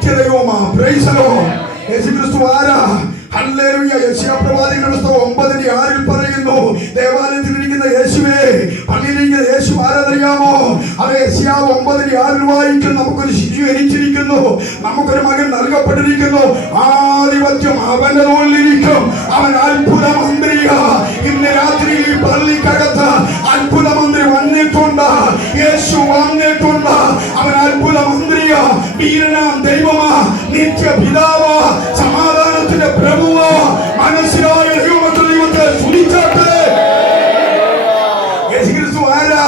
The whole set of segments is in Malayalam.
സത്യദൈവമാ പ്രൈസലോ യേശുക്രിസ്തു ആരാ? ഒമ്പതിന്റെ ആറിൽ പറയുന്നു ദേവാലയത്തിൽ യേശുവേ പള്ളിയിലിരിക്കുന്ന യേശു ആരാധറിയാമോ അത് യെശയ്യാ ഒമ്പതിന്റെ ആറിൽ വായിക്കും. നമുക്കൊരു ശിശു ജനിച്ചിരിക്കുന്നു നമുക്കൊരു മകൻ നൽകപ്പെട്ടിരിക്കുന്നു. ആധിപത്യം അവന്റെ തോളിലിരിക്കും അവൻ അത്ഭുത മന്ത്രിയ ഇന്ന് രാത്രി ഈ പള്ളിക്കകത്ത് അത്ഭുത മന്ത്രി വന്നിട്ടുണ്ട്. യേശു വന്നിട്ടുണ്ട്. അവൻ അത്ഭുത മന്ത്രിയ വീരനാം ദൈവമാ നിത്യ പിതാവാ സമാധാനത്തിന്റെ പ്രഭുവാ മനസ്സിലായ ദൈവമക്കൾ ദൈവത്തെ സ്തുതിച്ചാട്ടെ യേശുക്രിസ്തു ആരാ?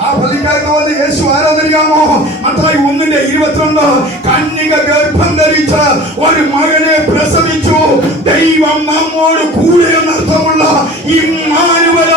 ആ വന്ന് യേശു ആരാധനയാമോ മത്തായി ഒന്നിന്റെ ഇരുപത്തിരണ്ട് കന്യക ഗർഭം ധരിച്ച ഒരു മകനെ പ്രസവിച്ചു. ദൈവം നമ്മോട് കൂടെ എന്നർത്ഥമുള്ള ഇമ്മാനുവല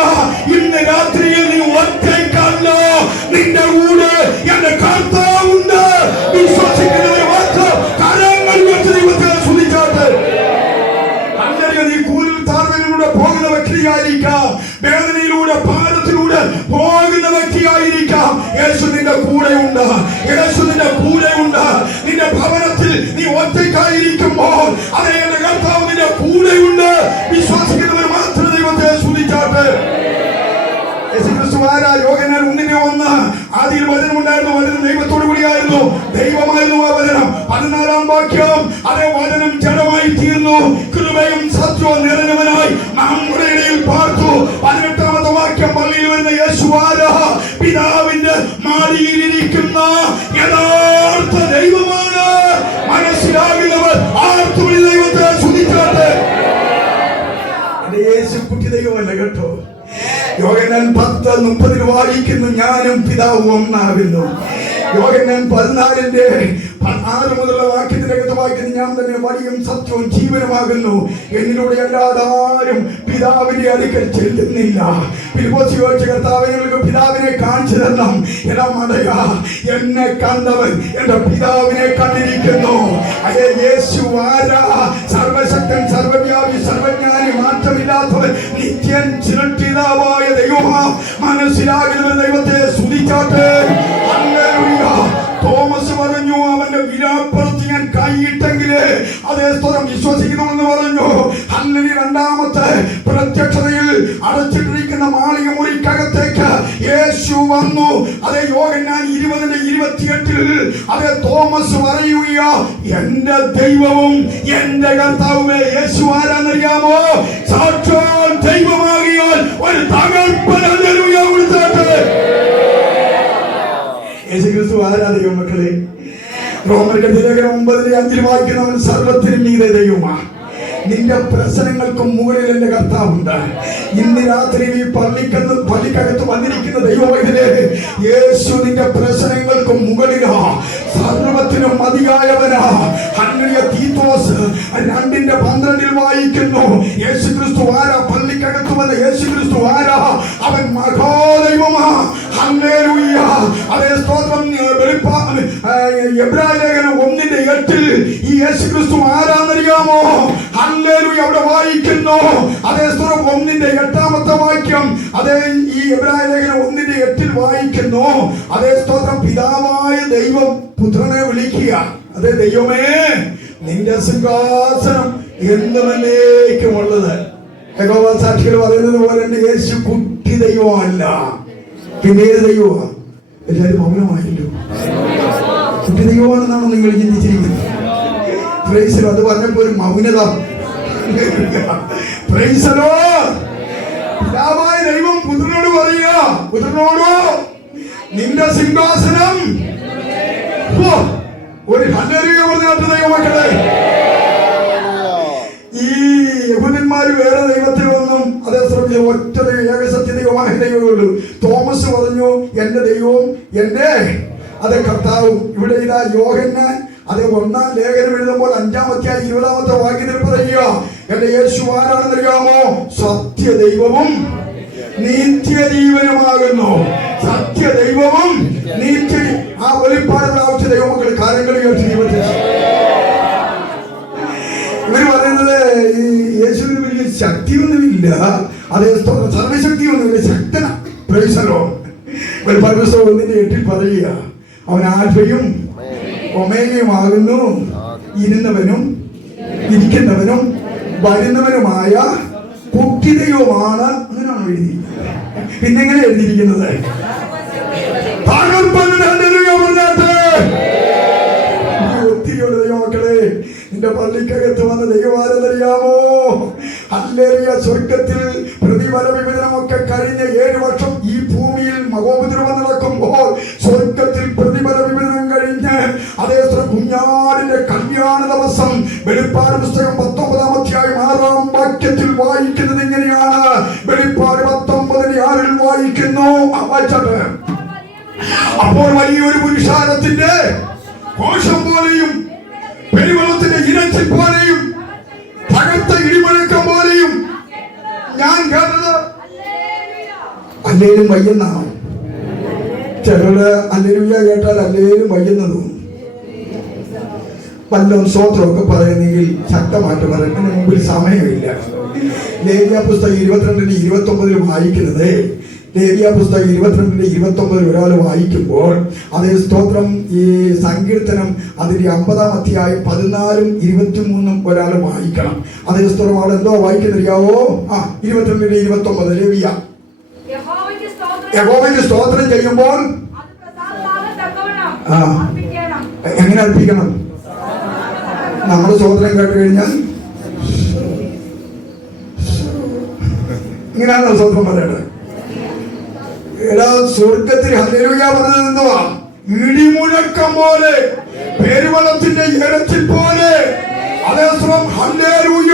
പോകുന്ന വ്യക്തിയായിരിക്കാം. വേദനയിലൂടെ ഭാരത്തിലൂടെ പോകുന്ന വ്യക്തിയായിരിക്കാം. യേശു നിന്റെ കൂടെയുണ്ട്. യേശു നിന്റെ കൂടെയുണ്ട്. നിന്റെ ഭവനത്തിൽ നീ ഒറ്റയ്ക്കായിരിക്കുമ്പോൾ അതേ എന്റെ കർത്താവ് നിന്റെ കൂടെയുണ്ട്. വിശ്വസിക്കുന്നവർ മാത്രം ദൈവത്തെ സ്തുതിച്ചാട്ടെ. യേശുക്രിസ്തു ആരാ? യോഗനാൽ ഒന്നിനെ ഒന്ന്. ആദ്യം വചനം ഉണ്ടായിരുന്നു വചനം ദൈവത്തോടു കൂടിയായിരുന്നു. ദൈവമായിരുന്നു ആ വചനം. പതിനാലാം വാക്യം. അതേ വചനം കുട്ടി ദൈവമല്ല കേട്ടോ. യോഗനൻ പത്ത് മുപ്പതിൽ വായിക്കുന്നു ഞാനും പിതാവും ഒന്നാകുന്നു. യോഗനൻ പതിനാലിന്റെ ആറ് മുതലുള്ള വാക്യത്തിനകത്ത് വായിക്കുന്നു ഞാൻ തന്നെ വഴിയും സത്യവും ജീവനുമാകുന്നു. എന്നിലൂടെ അല്ലാതെ ആരും പിതാവിന്റെ അടുക്കൽ ചെല്ലുന്നില്ല. ഫിലിപ്പോസ് ചോദിച്ച കർത്താവ് പിതാവിനെ കാണിച്ചു തരണം. എടാ മടയ എന്നെ കണ്ടവൻ എന്റെ പിതാവിനെ കണ്ടിരിക്കുന്നു. അതെ യേശു ആരാ? സർവശക്തൻ സർവവ്യാപി സർവജ്ഞാനി മാറ്റമില്ലാത്തവൻ നിത്യൻ ചിരട്ടിതാവായ ദൈവമാ. മനസ്സിലാകുന്ന ദൈവത്തെ അടച്ചിട്ടിരിക്കുന്ന മാളിക മുറിക്കകത്തേക്ക് യേശു വന്നു. അതേ യോഗ ഞാൻ ഇരുപതിന്റെ ഇരുപത്തിയെട്ടിൽ അതേ തോമസ് പറയുകയോ എന്റെ ദൈവവും എന്റെ കർത്താവുമേ യേശു ആരാന്നറിയാമോ? സാക്ഷാൽ ദൈവമാകിയാൽ ഒരു കൊടുത്താട്ടെ യേശുക്രിസ്തു മക്കളെ? റോമർക്ക് ലേഖനം ഒമ്പതിലെ അഞ്ചിൽ വായിക്കുന്നവൻ സർവത്തിനും മീതെ ദൈവമാ. നിന്റെ പ്രശ്നങ്ങൾക്കും മുകളിൽ എന്റെ കർത്താവുണ്ട്. ഇന്ന് രാത്രി നീ പള്ളിക്കന്ന് പള്ളിക്കകത്ത് വന്നിരിക്കുന്ന ദൈവവൈദ്യരെ യേശു നിന്റെ പ്രശ്നങ്ങൾക്കും മുകളിലാ. സർവത്തിനും മതിയായവനാ ഹല്ലേലൂയ തീത്തോസ്. രണ്ടിന്റെ പന്ത്രണ്ടിൽ വായിക്കുന്നു. യേശു ക്രിസ്തു ആരാ? പള്ളിക്കകത്ത് വന്ന യേശു ക്രിസ്തു ആരാ? അവൻ മഹാദൈവമാ. അതേ സ്തോത്രം വെളിപ്പാ എബ്രായ ലേഖനം ഒന്നിന്റെ എട്ടിൽ ഈ യേശു ക്രിസ്തു ആരാന്നറിയാമോ? ഹല്ലേലൂയ അവിടെ വായിക്കുന്നു. അതേ സ്തോത്രം ഒന്നിന്റെ എട്ടാമത്തെ വാക്യം. അതേ ഈ എബ്രായ ലേഖനം ഒന്നിന്റെ എട്ടിൽ വായിക്കുന്നു. അതേ സ്തോത്രം പിതാവായ ദൈവം പുത്രനെ വിളിക്കുക അതേ ദൈവമേ നിന്റെ സിംഹാസനം എന്നുമല്ലേക്കുമുള്ളത്. യഹോവ സാക്ഷികൾ പറയുന്നത് പോലെ തന്നെ യേശു കുട്ടി ദൈവമല്ല. പിന്നെ ഏത് ദൈവമാ എല്ലാവരും മൗനമായില്ലോ. കുട്ടി ദൈവമാണെന്നാണ് നിങ്ങൾ ചിന്തിച്ചിരിക്കുന്നത്? അത് പറഞ്ഞപ്പോ ഒരു മൗനത. ദൈവം പുത്രനോട് പറയുക. പുത്രനോടോ നിന്റെ സിംഹാസനം. ഒരു ഹല്ലേലൂയ പറഞ്ഞാട്ട് ഒറ്റ ദൈവം ഏകസത്യ ദൈവമായ ദൈവമേ ഉള്ളൂ. തോമസ് പറഞ്ഞു എന്റെ ദൈവവും എന്റെ അതെ കർത്താവും ഇവിടെ ഇതാ യോഹന്നാൻ. അത് ഒന്നാം ലേഖനം എഴുതുമ്പോൾ അഞ്ചാമത്തെ ഇരുപതാമത്തെ വാക്യത്തിൽ പറയുക എന്റെ യേശു ആരാണെന്ന് അറിയാമോ? സത്യ ദൈവവും നിത്യജീവനുമാകുന്നു. സത്യ ദൈവവും നിത്യ ആ ഒരുപാട് പ്രാവശ്യ ദൈവമക്കൾ കാര്യങ്ങൾ ജീവിതത്തിൽ ഇവർ പറയുന്നത് ഈ യേശുവിന് വലിയ ശക്തിയൊന്നുമില്ല. അതേ സർവശക്തിയൊന്നുമില്ല ശക്തന പ്രൈസലോ ഒരു പുസ്തകം ഒന്നിന്റെ എട്ടിൽ പറയുക. അവൻ ആൽഫയും ഒമേനയുമാകുന്നു ഇരുന്നവനും ഇരിക്കുന്നവനും വരുന്നവനുമായ കുട്ടിതയുമാണ് അങ്ങനെയാണ് എഴുതിയിരിക്കുന്നത്. പിന്നെങ്ങനെ എഴുതിയിരിക്കുന്നത്? ഒത്തിരി ദൈവമക്കളെ നിന്റെ പള്ളിക്കകത്ത് വന്ന ദൈവമാരെന്നറിയാമോ അല്ലേറിയ സ്വർഗത്തിൽ പ്രതിഫല വിഭജനമൊക്കെ കഴിഞ്ഞ ഏഴ് വർഷം ഈ ഭൂമിയിൽ മഹോപദ്രവം നടക്കുമ്പോൾ സ്വർഗത്തിൽ പ്രതിഫല വിഭജനം കഴിഞ്ഞ് അതേ കുഞ്ഞാടിന്റെ കല്യാണ ദിവസം വെളിപ്പാട് പുസ്തകം പത്തൊമ്പതാം അധ്യായം ആറാം വാക്യത്തിൽ വായിക്കുന്നത് എങ്ങനെയാണ്? വെളിപ്പാട് പത്തൊമ്പതിന് ആറിൽ വായിക്കുന്നു. അപ്പോൾ വലിയൊരു പുരുഷാരത്തിന്റെ കോശം പോലെയും പെരുവെള്ളത്തിന്റെ ഇരച്ചിൽ പോലെയും ഞാൻ കേട്ടത് അല്ലേലും വയ്യെന്നാണോ ചിലര് അല്ലേലുയ്യ കേട്ടാൽ അല്ലേലും വയ്യെന്ന് തോന്നും വല്ലതും സ്വോത്രമൊക്കെ പറയുന്നെങ്കിൽ ശക്തമായിട്ട് പറയുന്നതിന് മുമ്പിൽ സമയമില്ല. ലേഖ്യ പുസ്തകം ഇരുപത്തിരണ്ടിന് ഇരുപത്തി ഒമ്പതിൽ വായിക്കുന്നത് ലേഖ്യ പുസ്തകം ഇരുപത്തിരണ്ടിന്റെ ഇരുപത്തി ഒമ്പതിൽ ഒരാൾ വായിക്കുമ്പോൾ അതേ സ്തോത്രം ഈ സങ്കീർത്തനം അതിന്റെ അമ്പതാം അധ്യായം പതിനാലും ഇരുപത്തിമൂന്നും ഒരാൾ വായിക്കണം. അതേ സ്തോത്രം അവിടെ എന്തോ വായിക്കുന്നറിയാവോ? ആ ഇരുപത്തിരണ്ടിന്റെ ഇരുപത്തി ഒമ്പത് ലേവിയ യഹോവയ്ക്ക് സ്തോത്രം. ചെയ്യുമ്പോൾ ആ. എങ്ങനെ അർപ്പിക്കണം? നമ്മൾ സ്തോത്രം കേട്ട് കഴിഞ്ഞാൽ ഇങ്ങനെയാണോ സ്തോത്രം പറയണത് എടാ സ്വർഗത്തിൽ ഹലരുക പറഞ്ഞത് എന്തുവാ? ഇടിമുഴക്കം പോലെ പേരുവളത്തിന്റെ ഇരച്ചിൽ പോലെ. അതേസമയം ഹല്ലേലൂയ